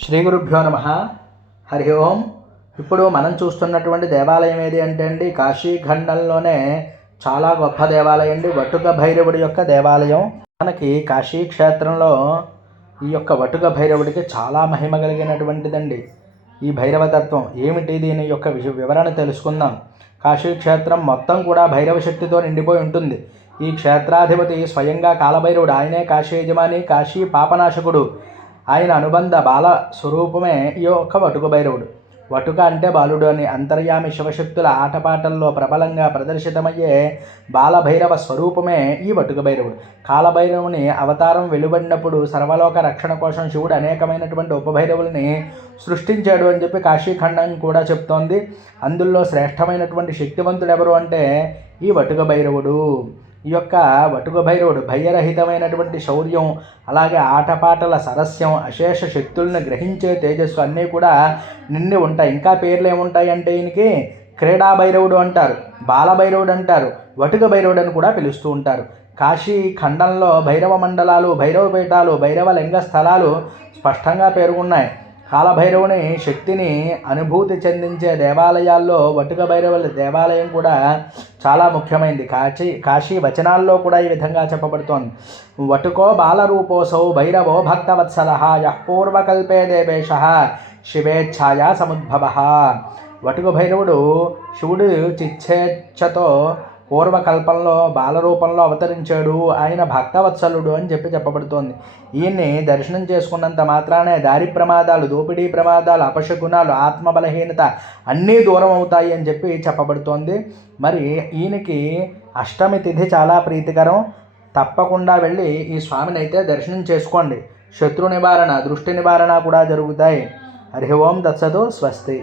శ్రీ గురుభ్యో నమ. హరి ఓం. ఇప్పుడు మనం చూస్తున్నటువంటి దేవాలయం ఏది అంటే అండి, కాశీఖండంలోనే చాలా గొప్ప దేవాలయం అండి, వటుక భైరవుడి యొక్క దేవాలయం. మనకి కాశీ క్షేత్రంలో ఈ యొక్క వటుక భైరవుడికి చాలా మహిమ కలిగినటువంటిదండి. ఈ భైరవతత్వం ఏమిటి, దీని యొక్క వివరణ తెలుసుకుందాం. కాశీ క్షేత్రం మొత్తం కూడా భైరవ శక్తితో నిండిపోయి ఉంటుంది. ఈ క్షేత్రాధిపతి స్వయంగా కాలభైరవుడు. ఆయనే కాశీ యజమాని, కాశీ పాపనాశకుడు. ఆయన అనుబంధ బాల స్వరూపమే ఈ యొక్క వటుక భైరవుడు. వటుక అంటే బాలుడు అని. అంతర్యామి శివశక్తుల ఆటపాటల్లో ప్రబలంగా ప్రదర్శితమయ్యే బాలభైరవ స్వరూపమే ఈ వటుక భైరవుడు. కాలభైరవుని అవతారం వెలువడినప్పుడు సర్వలోక రక్షణ కోసం శివుడు అనేకమైనటువంటి ఉపభైరవుల్ని సృష్టించాడు అని చెప్పి కాశీఖండం కూడా చెప్తోంది. అందులో శ్రేష్టమైనటువంటి శక్తివంతుడు ఎవరు అంటే ఈ వటుక భైరవుడు. ఈ యొక్క వటుక భైరవుడు భయరహితమైనటువంటి శౌర్యం, అలాగే ఆటపాటల సరస్యం, అశేష శక్తులను గ్రహించే తేజస్సు అన్నీ కూడా నిండి ఉంటాయి. ఇంకా పేర్లు ఏముంటాయి అంటే ఈయనకి క్రీడా భైరవుడు అంటారు, బాలభైరవుడు అంటారు, వటుక భైరవుడు అని కూడా పిలుస్తూ ఉంటారు. కాశీ ఖండంలో భైరవ మండలాలు, భైరవ పీఠాలు, భైరవ లింగ స్థలాలు స్పష్టంగా పేర్కొన్నాయి. కాలభైరవుని శక్తిని అనుభూతి చెందించే దేవాలయాల్లో వటుక భైరవుల దేవాలయం కూడా చాలా ముఖ్యమైనది. కాశీ వచనాల్లో కూడా ఈ విధంగా చెప్పబడుతోంది. వటుకో బాలరూపోసౌ భైరవో భక్తవత్సలః యః పూర్వకల్పే దేవేశ శివేచ్ఛాయా సముద్భవ. వటుక భైరవుడు శివుడు చిచ్ఛేచ్ఛతో పూర్వకల్పంలో బాలరూపంలో అవతరించాడు. ఆయన భక్తవత్సలుడు అని చెప్పబడుతోంది. ఈయన్ని దర్శనం చేసుకున్నంత మాత్రానే దారి ప్రమాదాలు, దోపిడీ ప్రమాదాలు, అపశకునాలు, ఆత్మబలహీనత అన్నీ దూరం అవుతాయి అని చెప్పబడుతోంది. మరి ఈయనకి అష్టమి తిథి చాలా ప్రీతికరం. తప్పకుండా వెళ్ళి ఈ స్వామిని అయితే దర్శనం చేసుకోండి. శత్రు నివారణ, దృష్టి నివారణ కూడా జరుగుతాయి. హరి ఓం. దత్సతు. స్వస్తి.